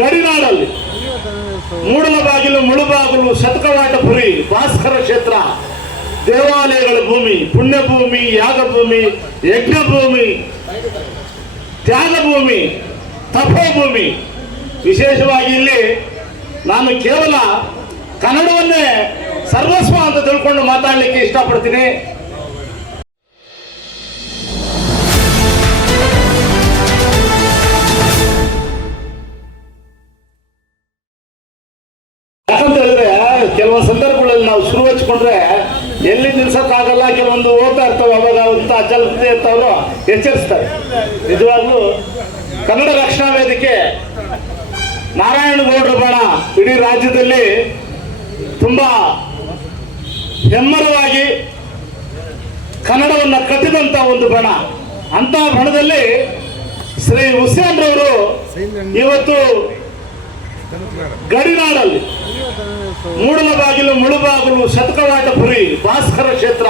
ಗಡಿನಾಡಲ್ಲಿ ಮೂಡಲ ಬಾಗಿಲು ಮುಳುಬಾಗಿಲು ಶತಕವಾಟಪುರಿ ಭಾಸ್ಕರ ಕ್ಷೇತ್ರ, ದೇವಾಲಯಗಳ ಭೂಮಿ, ಪುಣ್ಯಭೂಮಿ, ಯಾಗಭೂಮಿ, ಯಜ್ಞಭೂಮಿ, ತ್ಯಾಗಭೂಮಿ, ತಪೋಭೂಮಿ. ವಿಶೇಷವಾಗಿ ಇಲ್ಲಿ ನಾನು ಕೇವಲ ಕನ್ನಡವನ್ನೇ ಸರ್ವಸ್ವ ಅಂತ ತಿಳ್ಕೊಂಡು ಮಾತಾಡಲಿಕ್ಕೆ ಇಷ್ಟಪಡ್ತೀನಿ. ಕೆಲವೊಂದು ಸಂದರ್ಭಗಳಲ್ಲಿ ನಾವು ಶುರು ಹಚ್ಕೊಂಡ್ರೆ ಎಲ್ಲಿ ನಿಲ್ಸೋಕ್ಕಾಗಲ್ಲ ಕೆಲವೊಂದು ಓದ್ತಾ ಇರ್ತಾವೆ ಅವಾಗ ಅಂತ ಜಲಪ್ರದಿಯಂತ ಅವರು ಎಚ್ಚರಿಸ್ತಾರೆ. ನಿಜವಾಗ್ಲೂ ಕನ್ನಡ ರಕ್ಷಣಾ ವೇದಿಕೆ ನಾರಾಯಣಗೌಡರ ಬಣ ಇಡೀ ರಾಜ್ಯದಲ್ಲಿ ತುಂಬಾ ಹೆಮ್ಮರವಾಗಿ ಕನ್ನಡವನ್ನು ಕಟ್ಟಿದಂತ ಒಂದು ಬಣ. ಅಂತ ಬಣದಲ್ಲಿ ಶ್ರೀ ಹುಸೇನ್ ರವರು ಇವತ್ತು ಗಡಿನಾಡಲ್ಲಿ ಮೂಡಲ ಬಾಗಿಲು ಮುಳುಬಾಗಿಲು ಶತಕವಾಟಪುರಿ ಭಾಸ್ಕರ ಕ್ಷೇತ್ರ,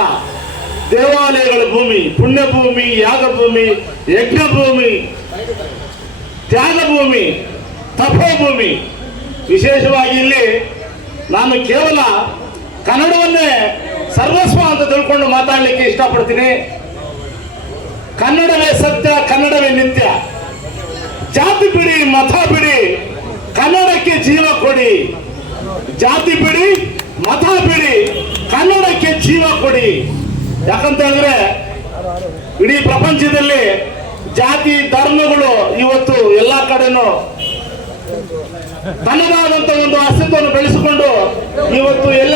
ದೇವಾಲಯಗಳ ಭೂಮಿ ಪುಣ್ಯ ಭೂಮಿ ಯಾಗ ಭೂಮಿ ಯಜ್ಞ ಯಾಗಭೂಮಿ ಭೂಮಿ ತಪೋ ಭೂಮಿ ವಿಶೇಷವಾಗಿ ಇಲ್ಲಿ ನಾನು ಕೇವಲ ಕನ್ನಡವನ್ನೇ ಸರ್ವಸ್ವ ಅಂತ ತಿಳ್ಕೊಂಡು ಮಾತಾಡಲಿಕ್ಕೆ ಇಷ್ಟಪಡ್ತೀನಿ. ಕನ್ನಡವೇ ಸತ್ಯ, ಕನ್ನಡವೇ ನಿತ್ಯ. ಜಾತಿ ಬಿಡಿ, ಮತ ಬಿಡಿ, ಕನ್ನಡಕ್ಕೆ ಜೀವ ಕೊಡಿ. ಜಾತಿ ಬಿಡಿ, ಮತ ಬಿಡಿ, ಕನ್ನಡಕ್ಕೆ ಜೀವ ಕೊಡಿ. ಯಾಕಂತ ಹೇಳಿದ್ರೆ ಇಡೀ ಪ್ರಪಂಚದಲ್ಲಿ ಜಾತಿ ಧರ್ಮಗಳು ಇವತ್ತು ಎಲ್ಲಾ ಕಡೆನೂ ತನ್ನದಾದಂತ ಒಂದು ಅಸ್ತಿತ್ವವನ್ನು ಬೆಳೆಸಿಕೊಂಡು ಇವತ್ತು ಎಲ್ಲ,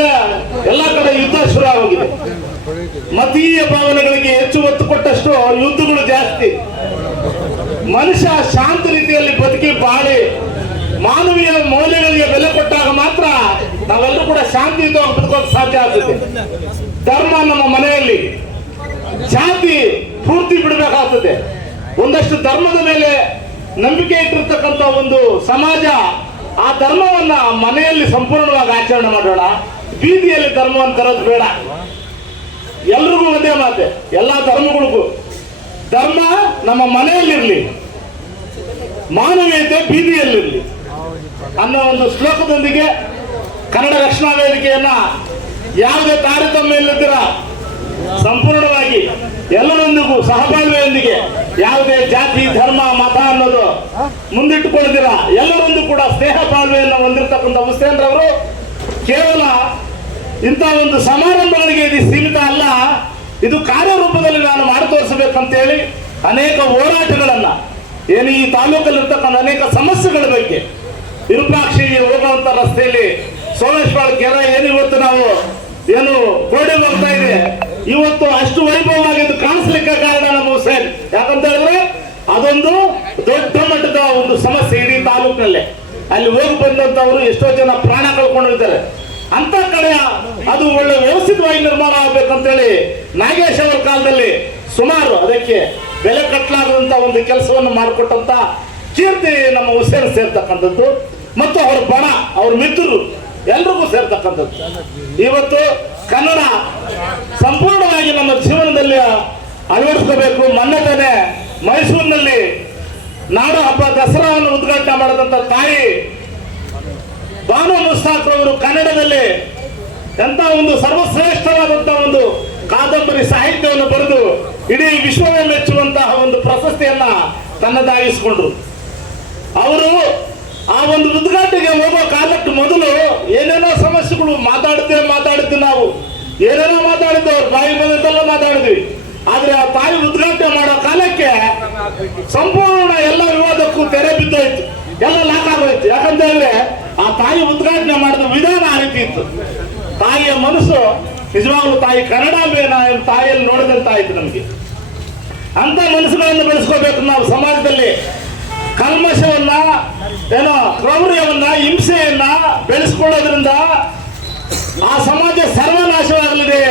ಎಲ್ಲಾ ಕಡೆ ಯುದ್ಧ ಶುರು ಆಗಿದೆ ಮತೀಯ ಭಾವನೆಗಳಿಗೆ ಹೆಚ್ಚು ಒತ್ತು ಕೊಟ್ಟಷ್ಟು ಯುದ್ಧಗಳು ಜಾಸ್ತಿ. ಮನುಷ್ಯ ಶಾಂತ ರೀತಿಯಲ್ಲಿ ಬದುಕಿ ಬಾಳಿ ಮಾನವೀಯ ಮೌಲ್ಯಗಳಿಗೆ ಬೆಲೆ ಕೊಟ್ಟಾಗ ಮಾತ್ರ ನಾವೆಲ್ಲರೂ ಕೂಡ ಶಾಂತಿಯುತವಾಗಿ ಬದುಕೋಕೆ ಸಾಧ್ಯ ಆಗ್ತದೆ. ಧರ್ಮ ನಮ್ಮ ಮನೆಯಲ್ಲಿ. ಜಾತಿ ಪೂರ್ತಿ ಬಿಡಬೇಕಾಗ್ತದೆ. ಒಂದಷ್ಟು ಧರ್ಮದ ಮೇಲೆ ನಂಬಿಕೆ ಇಟ್ಟಿರ್ತಕ್ಕಂಥ ಒಂದು ಸಮಾಜ ಆ ಧರ್ಮವನ್ನ ಮನೆಯಲ್ಲಿ ಸಂಪೂರ್ಣವಾಗಿ ಆಚರಣೆ ಮಾಡೋಣ. ಬೀದಿಯಲ್ಲಿ ಧರ್ಮವನ್ನು ತರೋದು ಬೇಡ. ಎಲ್ರಿಗೂ ಒಂದೇ ಮಾತೆ. ಎಲ್ಲ ಧರ್ಮಗಳಿಗೂ. ಧರ್ಮ ನಮ್ಮ ಮನೆಯಲ್ಲಿರಲಿ. ಮಾನವೀಯತೆ ಬೀದಿಯಲ್ಲಿರ್ಲಿ. ಅನ್ನೋ ಒಂದು ಶ್ಲೋಕದೊಂದಿಗೆ ಕನ್ನಡ ರಕ್ಷಣಾ ವೇದಿಕೆಯನ್ನ ಯಾವುದೇ ತಾರತಮ್ಯ ಇಲ್ಲದಿರ ಸಂಪೂರ್ಣವಾಗಿ ಎಲ್ಲರೊಂದಿಗೂ ಸಹಬಾಳ್ವೆಯೊಂದಿಗೆ ಯಾವುದೇ ಜಾತಿ, ಧರ್ಮ, ಮತ ಅನ್ನೋದು ಮುಂದಿಟ್ಟುಕೊಳ್ಳದಿರ ಎಲ್ಲರೊಂದು ಕೂಡ ಸ್ನೇಹ ಬಾಳ್ವೆಯನ್ನು ಹೊಂದಿರತಕ್ಕಂಥ ಹುಸೇನ್ ರವರು ಕೇವಲ ಇಂಥ ಒಂದು ಸಮಾರಂಭಗಳಿಗೆ ಇದು ಸೀಮಿತ ಅಲ್ಲ. ಇದು ಕಾರ್ಯರೂಪದಲ್ಲಿ ನಾನು ಮಾಡಿ ತೋರಿಸಬೇಕಂತೇಳಿ ಅನೇಕ ಹೋರಾಟಗಳನ್ನ, ಏನು ಈ ತಾಲೂಕಲ್ಲಿರ್ತಕ್ಕಂಥ ಅನೇಕ ಸಮಸ್ಯೆಗಳ ಬಗ್ಗೆ ವಿರೂಪಾಕ್ಷಿ ಹೋಗುವಂತ ರಸ್ತೆಯಲ್ಲಿ ಸೋಮೇಶ್ವರ ಕೆರೆ ಏನು ಇವತ್ತು ನಾವು ಏನು ಗೋಡೆ ಹೋಗ್ತಾ ಇದೆ? ಇವತ್ತು ಅಷ್ಟು ವೈಭವವಾಗಿ ಇದು ಕಾಣಿಸ್ಲಿಕ್ಕೆ ಕಾರಣ ನಮ್ಮ ಹುಸೇನ್. ಯಾಕಂತ ಹೇಳಿದ್ರೆ ಅದೊಂದು ದೊಡ್ಡ ಮಟ್ಟದ ಒಂದು ಸಮಸ್ಯೆ ಇಡೀ ತಾಲೂಕಿನಲ್ಲೇ. ಅಲ್ಲಿ ಹೋಗಿ ಬಂದಂತವರು ಎಷ್ಟೋ ಜನ ಪ್ರಾಣ ಕಳ್ಕೊಂಡಿರ್ತಾರೆ ಅಂತ ಕಡೆ ಅದು ಒಳ್ಳೆ ವ್ಯವಸ್ಥಿತವಾಗಿ ನಿರ್ಮಾಣ ಆಗ್ಬೇಕಂತೇಳಿ ನಾಗೇಶ್ ಅವರ ಕಾಲದಲ್ಲಿ ಸುಮಾರು ಅದಕ್ಕೆ ಬೆಲೆ ಕಟ್ಟಲಾಗದಂತ ಒಂದು ಕೆಲಸವನ್ನು ಮಾಡಿಕೊಟ್ಟಂತ ಕೀರ್ತಿ ನಮ್ಮ ಹುಸೇನ್ ಸೇರ್ತಕ್ಕಂಥದ್ದು. ಮತ್ತು ಅವರ ಬಣ ಅವ್ರ ಮಿತ್ರರು ಎಲ್ರಿಗೂ ಸೇರ್ತಕ್ಕಂಥದ್ದು. ಇವತ್ತು ಕನ್ನಡ ಸಂಪೂರ್ಣವಾಗಿ ನಮ್ಮ ಜೀವನದಲ್ಲಿ ಅಳವಡಿಸ್ಕೋಬೇಕು. ಮೊನ್ನೆ ಮೈಸೂರಿನಲ್ಲಿ ನಾಡ ಹಬ್ಬ ದಸರಾವನ್ನು ಉದ್ಘಾಟನೆ ಮಾಡಿದಂತ ತಾಯಿ ಬಾನು ಮುಸ್ತಾಕ್ ಅವರು ಕನ್ನಡದಲ್ಲಿ ಎಂತ ಒಂದು ಸರ್ವಶ್ರೇಷ್ಠವಾದಂತಹ ಒಂದು ಕಾದಂಬರಿ ಸಾಹಿತ್ಯವನ್ನು ಬರೆದು ಇಡೀ ವಿಶ್ವವೇ ಮೆಚ್ಚುವಂತಹ ಒಂದು ಪ್ರಶಸ್ತಿಯನ್ನ ತನ್ನದಾಗಿಸಿಕೊಂಡ್ರು. ಆ ಒಂದು ಉದ್ಘಾಟನೆಗೆ ಹೋಗೋ ಕಾಲಕ್ಕೆ ಮೊದಲು ಏನೇನೋ ಸಮಸ್ಯೆಗಳು ಮಾತಾಡ್ತೇವೆ ಮಾತಾಡ್ತೀವಿ ನಾವು. ಏನೇನೋ ಮಾತಾಡಿದ್ವಿ ಅವ್ರ ಬಾಯಿ ಬಂದಂತೆಲ್ಲ ಮಾತಾಡಿದ್ವಿ. ಆದ್ರೆ ಆ ತಾಯಿ ಉದ್ಘಾಟನೆ ಮಾಡೋ ಕಾಲಕ್ಕೆ ಸಂಪೂರ್ಣ ಎಲ್ಲ ವಿವಾದಕ್ಕೂ ತೆರೆ ಬಿದ್ದೋಯ್ತು. ಎಲ್ಲ ಲಾಕ್ ಆಗೋಯ್ತು. ಯಾಕಂತ ಹೇಳಿದ್ರೆ ಆ ತಾಯಿ ಉದ್ಘಾಟನೆ ಮಾಡಿದ ವಿಧಾನ ಆ ರೀತಿ ಇತ್ತು. ತಾಯಿಯ ಮನಸ್ಸು ನಿಜವಾಗ್ಲೂ ತಾಯಿ ಕನ್ನಡಾಂಬೆನ ತಾಯಿಯಲ್ಲಿ ನೋಡಿದಂತಾಯ್ತು ನಮಗೆ. ಅಂತ ಮನಸ್ಸುಗಳನ್ನು ಬೆಳೆಸ್ಕೋಬೇಕು ನಾವು ಸಮಾಜದಲ್ಲಿ. ಕಲ್ಮಶವನ್ನ ಏನೋ ಕ್ರೌರ್ಯವನ್ನ, ಹಿಂಸೆಯನ್ನ ಬೆಳೆಸ್ಕೊಳ್ಳೋದ್ರಿಂದ ಆ ಸಮಾಜ ಸರ್ವನಾಶವಾಗಲಿದೆ.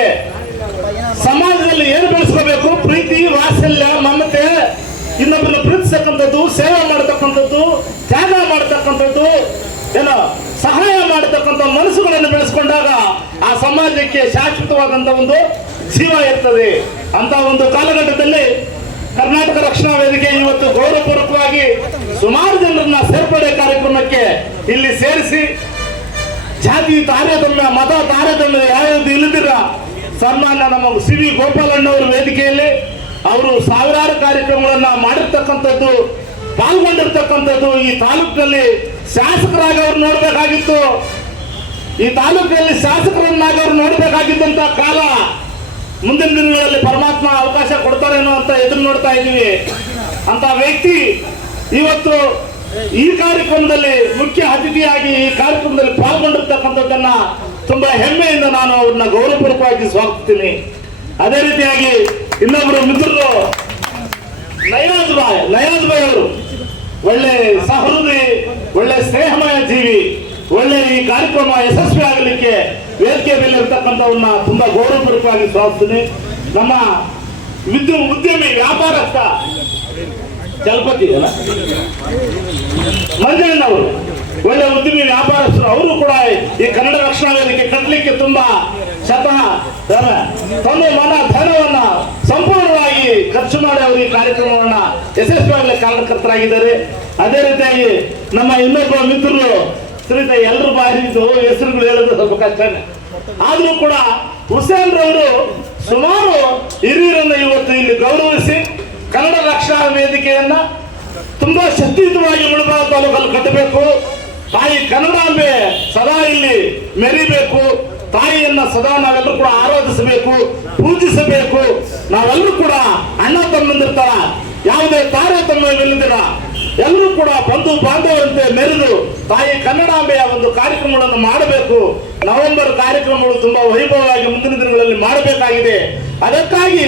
ಸಮಾಜದಲ್ಲಿ ಏನು ಬೆಳೆಸ್ಕೋಬೇಕು? ಪ್ರೀತಿ, ವಾತ್ಸಲ್ಯ, ಮಮತೆ, ಇನ್ನೊಬ್ಬರನ್ನ ಪ್ರೀತಿಸ್ತಕ್ಕಂಥದ್ದು, ಸೇವೆ ಮಾಡತಕ್ಕಂಥದ್ದು, ತ್ಯಾಗ ಮಾಡತಕ್ಕಂಥದ್ದು, ಏನೋ ಸಹಾಯ ಮಾಡತಕ್ಕಂಥ ಮನಸ್ಸುಗಳನ್ನು ಬೆಳೆಸ್ಕೊಂಡಾಗ ಆ ಸಮಾಜಕ್ಕೆ ಶಾಶ್ವತವಾದಂತ ಒಂದು ಜೀವ ಇರ್ತದೆ. ಅಂತ ಒಂದು ಕಾಲಘಟ್ಟದಲ್ಲಿ ಕರ್ನಾಟಕ ರಕ್ಷಣಾ ವೇದಿಕೆ ಇವತ್ತು ಗೌರವಪೂರ್ವಕವಾಗಿ ಸುಮಾರು ಜನರನ್ನ ಸೇರ್ಪಡೆ ಕಾರ್ಯಕ್ರಮಕ್ಕೆ ಇಲ್ಲಿ ಸೇರಿಸಿ, ಜಾತಿ ತಾರತಮ್ಯ ಮತ ತಾರತಮ್ಯ ಯಾವ್ದು ಇಲ್ಲದಿರ ಸನ್ಮಾನ್ಯ ನಮ್ಮ ಸಿ ವಿ ಗೋಪಾಲಣ್ಣವರ ವೇದಿಕೆಯಲ್ಲಿ ಅವರು ಸಾವಿರಾರು ಕಾರ್ಯಕ್ರಮಗಳನ್ನ ಮಾಡಿರ್ತಕ್ಕಂಥದ್ದು, ಪಾಲ್ಗೊಂಡಿರ್ತಕ್ಕಂಥದ್ದು ಈ ತಾಲೂಕಿನಲ್ಲಿ ಶಾಸಕರಾಗಿ ಅವ್ರು ನೋಡ್ಬೇಕಾಗಿತ್ತು. ಈ ತಾಲೂಕಿನಲ್ಲಿ ಶಾಸಕರನ್ನಾಗಿ ಅವ್ರು ನೋಡ್ಬೇಕಾಗಿದ್ದಂತ ಕಾಲ ಮುಂದಿನ ದಿನಗಳಲ್ಲಿ ಪರಮಾತ್ಮ ಅವಕಾಶ ಕೊಡ್ತಾರೇನೋ ಅಂತ ಎದುರು ನೋಡ್ತಾ ಇದ್ದೀವಿ. ಅಂತ ವ್ಯಕ್ತಿ ಇವತ್ತು ಈ ಕಾರ್ಯಕ್ರಮದಲ್ಲಿ ಮುಖ್ಯ ಅತಿಥಿಯಾಗಿ ಈ ಕಾರ್ಯಕ್ರಮದಲ್ಲಿ ಪಾಲ್ಗೊಂಡಿರ್ತಕ್ಕಂಥದ್ದನ್ನ ತುಂಬಾ ಹೆಮ್ಮೆಯಿಂದ ನಾನು ಅವ್ರನ್ನ ಗೌರವಪೂರ್ವಕವಾಗಿ ಸ್ವಾಗತಿಸ್ತೀನಿ. ಅದೇ ರೀತಿಯಾಗಿ ಇನ್ನೊಬ್ಬರು ಮಿತ್ರರು ನಯಾಜ್ ಬಾಯ್ ನಯಾಜ್ ಬಾಯ್ ಅವರು. ಒಳ್ಳೆ ಸಹೃದಯಿ, ಒಳ್ಳೆ ಸ್ನೇಹಮಯ ಜೀವಿ. ಒಳ್ಳೆ ಈ ಕಾರ್ಯಕ್ರಮ ಯಶಸ್ವಿ ಆಗಲಿಕ್ಕೆ ವೇದಿಕೆ ಮೇಲೆ ಇರ್ತಕ್ಕಂಥವನ್ನ ತುಂಬಾ ಗೌರವಪೂರ್ವಕವಾಗಿ ಸ್ವಾಗತಿಸ್ತೀನಿ. ನಮ್ಮ ವಿದ್ಯು ಉದ್ಯಮಿ ವ್ಯಾಪಾರಸ್ಥ ಚಲಪತಿ ಮಂಜಣ್ಣ ಅವರು ಒಳ್ಳೆ ಉದ್ಯಮಿ ವ್ಯಾಪಾರಸ್ಥರು. ಅವರು ಕೂಡ ಈ ಕನ್ನಡ ರಕ್ಷಣಾ ವೇದಿಕೆ ಕಟ್ಟಲಿಕ್ಕೆ ತುಂಬಾ ಶತಃ ತಮ್ಮ ಮನ ಧನವನ್ನ ಸಂಪೂರ್ಣವಾಗಿ ಖರ್ಚು ಮಾಡಿ ಅವರು ಈ ಕಾರ್ಯಕ್ರಮವನ್ನ ಯಶಸ್ವಿಯಾಗಲಿ ಕಾರಣಕರ್ತರಾಗಿದ್ದಾರೆ ಅದೇ ರೀತಿಯಾಗಿ ನಮ್ಮ ಇನ್ನೊಬ್ಬ ಮಿತ್ರರು ಶ್ರೀತ ಎಲ್ಲರ ಬಾರಿದು ಹೆಸರುಗಳು ಹೇಳೋದು ಸ್ವಲ್ಪ ಕಷ್ಟನೇ. ಆದ್ರೂ ಕೂಡ ಹುಸೇನ್ ರವರು ಸುಮಾರು ಹಿರಿಯರನ್ನ ಇವತ್ತು ಇಲ್ಲಿ ಗೌರವಿಸಿ ಕನ್ನಡ ರಕ್ಷಣಾ ವೇದಿಕೆಯನ್ನ ತುಂಬಾ ಶಕ್ತಿಯುತವಾಗಿ ಮುಳಬಾಗ ತಾಲೂಕಲ್ಲಿ ಕಟ್ಟಬೇಕು. ತಾಯಿ ಕನ್ನಡಾಂಬೆ ಸದಾ ಇಲ್ಲಿ ಮೆರಿಬೇಕು. ತಾಯಿಯನ್ನ ಸದಾ ನಾವೆಲ್ಲರೂ ಕೂಡ ಆರಾಧಿಸಬೇಕು, ಪೂಜಿಸಬೇಕು. ನಾವೆಲ್ಲರೂ ಕೂಡ ಅಣ್ಣ ತಮ್ಮಂದಿರ್ತಾರ ಯಾವುದೇ ತಾರತಮ್ಯವಿಲ್ಲದಿರ ಎಲ್ಲರೂ ಕೂಡ ಬಂಧು ಬಾಂಧವರಂತೆ ಮೆರೆದು ತಾಯಿ ಕನ್ನಡಾಂಬೆಯ ಒಂದು ಕಾರ್ಯಕ್ರಮಗಳನ್ನು ಮಾಡಬೇಕು. ನವೆಂಬರ್ ಕಾರ್ಯಕ್ರಮಗಳು ತುಂಬಾ ವೈಭವವಾಗಿ ಮುಂದಿನ ದಿನಗಳಲ್ಲಿ ಮಾಡಬೇಕಾಗಿದೆ. ಅದಕ್ಕಾಗಿ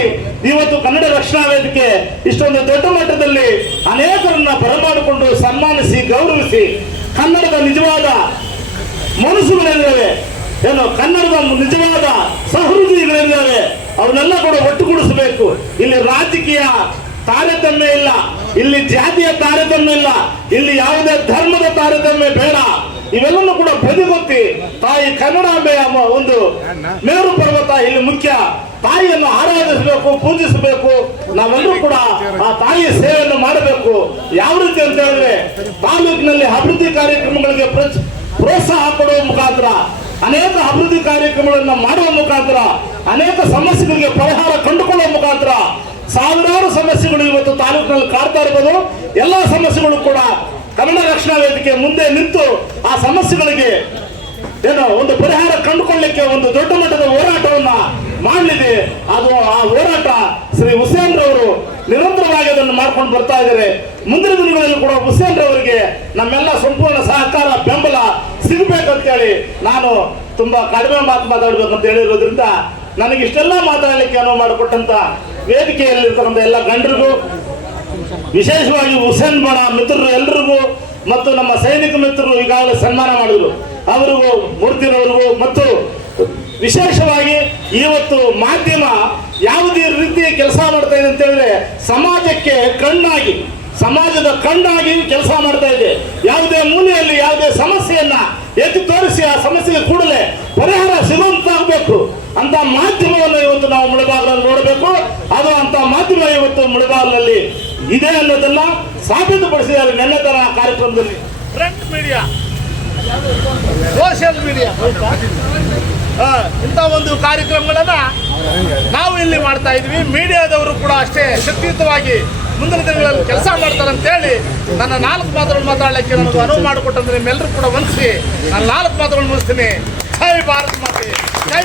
ಇವತ್ತು ಕನ್ನಡ ರಕ್ಷಣಾ ವೇದಿಕೆ ಇಷ್ಟೊಂದು ದೊಡ್ಡ ಮಟ್ಟದಲ್ಲಿ ಅನೇಕರನ್ನ ಬರಮಾಡಿಕೊಂಡು ಸನ್ಮಾನಿಸಿ, ಗೌರವಿಸಿ ಕನ್ನಡದ ನಿಜವಾದ ಮನಸ್ಸುಗಳೆಲ್ಲವೇ. ಏನು, ಕನ್ನಡದ ನಿಜವಾದ ಸಹೃದಯಿಗಳಿದ್ದಾವೆ ಅವನ್ನೆಲ್ಲ ಕೂಡ ಒಟ್ಟುಗೂಡಿಸಬೇಕು. ಇಲ್ಲಿ ರಾಜಕೀಯ ತಾರತಮ್ಯ ಇಲ್ಲ. ಇಲ್ಲಿ ಜಾತಿಯ ತಾರತಮ್ಯ ಇಲ್ಲ. ಇಲ್ಲಿ ಯಾವುದೇ ಧರ್ಮದ ತಾರತಮ್ಯ ಬೇಡ. ಇವೆಲ್ಲವೂ ಕೂಡ ಬದಿಗೊತ್ತಿ ತಾಯಿ ಕನ್ನಡಾಂಬೆಯ ಮ- ಒಂದು ಮೇರು ಪರ್ವತ ಇಲ್ಲಿ ಮುಖ್ಯ. ತಾಯಿಯನ್ನು ಆರಾಧಿಸಬೇಕು, ಪೂಜಿಸಬೇಕು. ನಾವೆಲ್ಲರೂ ಕೂಡ ಆ ತಾಯಿ ಸೇವೆಯನ್ನು ಮಾಡಬೇಕು. ಯಾವ ರೀತಿ ಅಂತ ಹೇಳಿದ್ರೆ ತಾಲೂಕಿನಲ್ಲಿ ಅಭಿವೃದ್ಧಿ ಕಾರ್ಯಕ್ರಮಗಳಿಗೆ ಪ್ರೋತ್ಸಾಹ ಕೊಡುವ ಮುಖಾಂತರ, ಅನೇಕ ಅಭಿವೃದ್ಧಿ ಕಾರ್ಯಕ್ರಮಗಳನ್ನು ಮಾಡುವ ಮುಖಾಂತರ, ಅನೇಕ ಸಮಸ್ಯೆಗಳಿಗೆ ಪರಿಹಾರ ಕಂಡುಕೊಳ್ಳುವ ಮುಖಾಂತರ ಸಾವಿರಾರು ಸಮಸ್ಯೆಗಳು ಇವತ್ತು ತಾಲೂಕಿನಲ್ಲಿ ಕಾಡ್ತಾ ಇರ್ಬೋದು. ಎಲ್ಲಾ ಸಮಸ್ಯೆಗಳು ಕೂಡ ಕನ್ನಡ ರಕ್ಷಣಾ ವೇದಿಕೆ ಮುಂದೆ ನಿಂತು ಆ ಸಮಸ್ಯೆಗಳಿಗೆ ಏನೋ ಒಂದು ಪರಿಹಾರ ಕಂಡುಕೊಳ್ಳಲಿಕ್ಕೆ ಒಂದು ದೊಡ್ಡ ಮಟ್ಟದ ಹೋರಾಟವನ್ನ ಮಾಡಲಿದೆ. ಅದು ಆ ಹೋರಾಟ ಶ್ರೀ ಹುಸೇನ್ ರವರು ನಿರಂತರವಾಗಿ ಅದನ್ನು ಮಾಡ್ಕೊಂಡು ಬರ್ತಾ ಇದ್ದಾರೆ. ಮುಂದಿನ ದಿನಗಳಲ್ಲಿ ಕೂಡ ಹುಸೇನ್ ರವರಿಗೆ ನಮ್ಮೆಲ್ಲ ಸಂಪೂರ್ಣ ಸಹಕಾರ, ಬೆಂಬಲ ಸಿಗಬೇಕಂತ ಹೇಳಿ ನಾನು ತುಂಬಾ ಕಡಿಮೆ ಮಾತು ಮಾತಾಡ್ಬೇಕಂತ ಹೇಳಿರೋದ್ರಿಂದ ನನಗೆ ಮಾತಾಡಲಿಕ್ಕೆ ಅನುವು ಮಾಡಿಕೊಟ್ಟಂತ ವೇದಿಕೆಯಲ್ಲಿರ್ತಕ್ಕಂಥ ಎಲ್ಲ ಗಂಡರಿಗೂ, ವಿಶೇಷವಾಗಿ ಹುಸೇನ್ ಬಣ ಮಿತ್ರರು ಎಲ್ರಿಗೂ, ಮತ್ತು ನಮ್ಮ ಸೈನಿಕ ಮಿತ್ರರು ಈಗಾಗಲೇ ಸನ್ಮಾನ ಮಾಡಿದ್ರು. ಅವರಿಗೂ ಮೂರ್ತಿರವರಿಗೂ ಮತ್ತು ವಿಶೇಷವಾಗಿ ಇವತ್ತು ಮಾಧ್ಯಮ ಯಾವುದೇ ರೀತಿ ಕೆಲಸ ಮಾಡ್ತಾ ಇದೆ ಅಂತ ಸಮಾಜಕ್ಕೆ ಕಣ್ಣಾಗಿ, ಸಮಾಜದ ಕಣ್ಣಾಗಿ ಕೆಲಸ ಮಾಡ್ತಾ ಇದೆ. ಯಾವುದೇ ಮೂಲೆಯಲ್ಲಿ ಯಾವುದೇ ಸಮಸ್ಯೆಯನ್ನ ಎತ್ತಿ ತೋರಿಸಿ ಆ ಸಮಸ್ಯೆಗೆ ಕೂಡಲೇ ಪರಿಹಾರ ಸಿಗುವಂತಾಗಬೇಕು ಅಂತ ಮಾಧ್ಯಮವನ್ನು ಇವತ್ತು ನಾವು ಮುಳಬಾಗಿಲಲ್ಲಿ ನೋಡಬೇಕು ಅದು ಮಾಧ್ಯಮ ಇವತ್ತು ಮುಳಬಾಗಿಲಲ್ಲಿ ಇದೆ ಅನ್ನೋದನ್ನ ಸಾಬೀತುಪಡಿಸಿದ್ದಾರೆ ನೆನ್ನೆ ತರ ಕಾರ್ಯಕ್ರಮದಲ್ಲಿ. ಫ್ರಂಟ್ ಮೀಡಿಯಾ ಸೋಷಿಯಲ್ ಮೀಡಿಯಾ ಇಂಥ ಒಂದು ಕಾರ್ಯಕ್ರಮಗಳನ್ನ ನಾವು ಇಲ್ಲಿ ಮಾಡ್ತಾ ಇದ್ವಿ ಮೀಡಿಯಾದವರು ಕೂಡ ಅಷ್ಟೇ ಶಕ್ತಿಯುತವಾಗಿ ಮುಂದಿನ ದಿನಗಳಲ್ಲಿ ಕೆಲಸ ಮಾಡ್ತಾರೆ ಅಂತೇಳಿ ನನ್ನ ನಾಲ್ಕು ಮಾತುಗಳು ಮಾತಾಡಲಿಕ್ಕೆ ನನಗೆ ಅನುವು ಮಾಡಿಕೊಟ್ಟಂದ್ರೆ ನಿಮ್ಮೆಲ್ಲರೂ ಕೂಡ ವಂದಿಸಿ ನಾನು ನಾಲ್ಕು ಮಾತುಗಳು ಮುಗಿಸ್ತೀನಿ. ಜೈ ಭಾರತ ಮಾತೆ. ಜೈ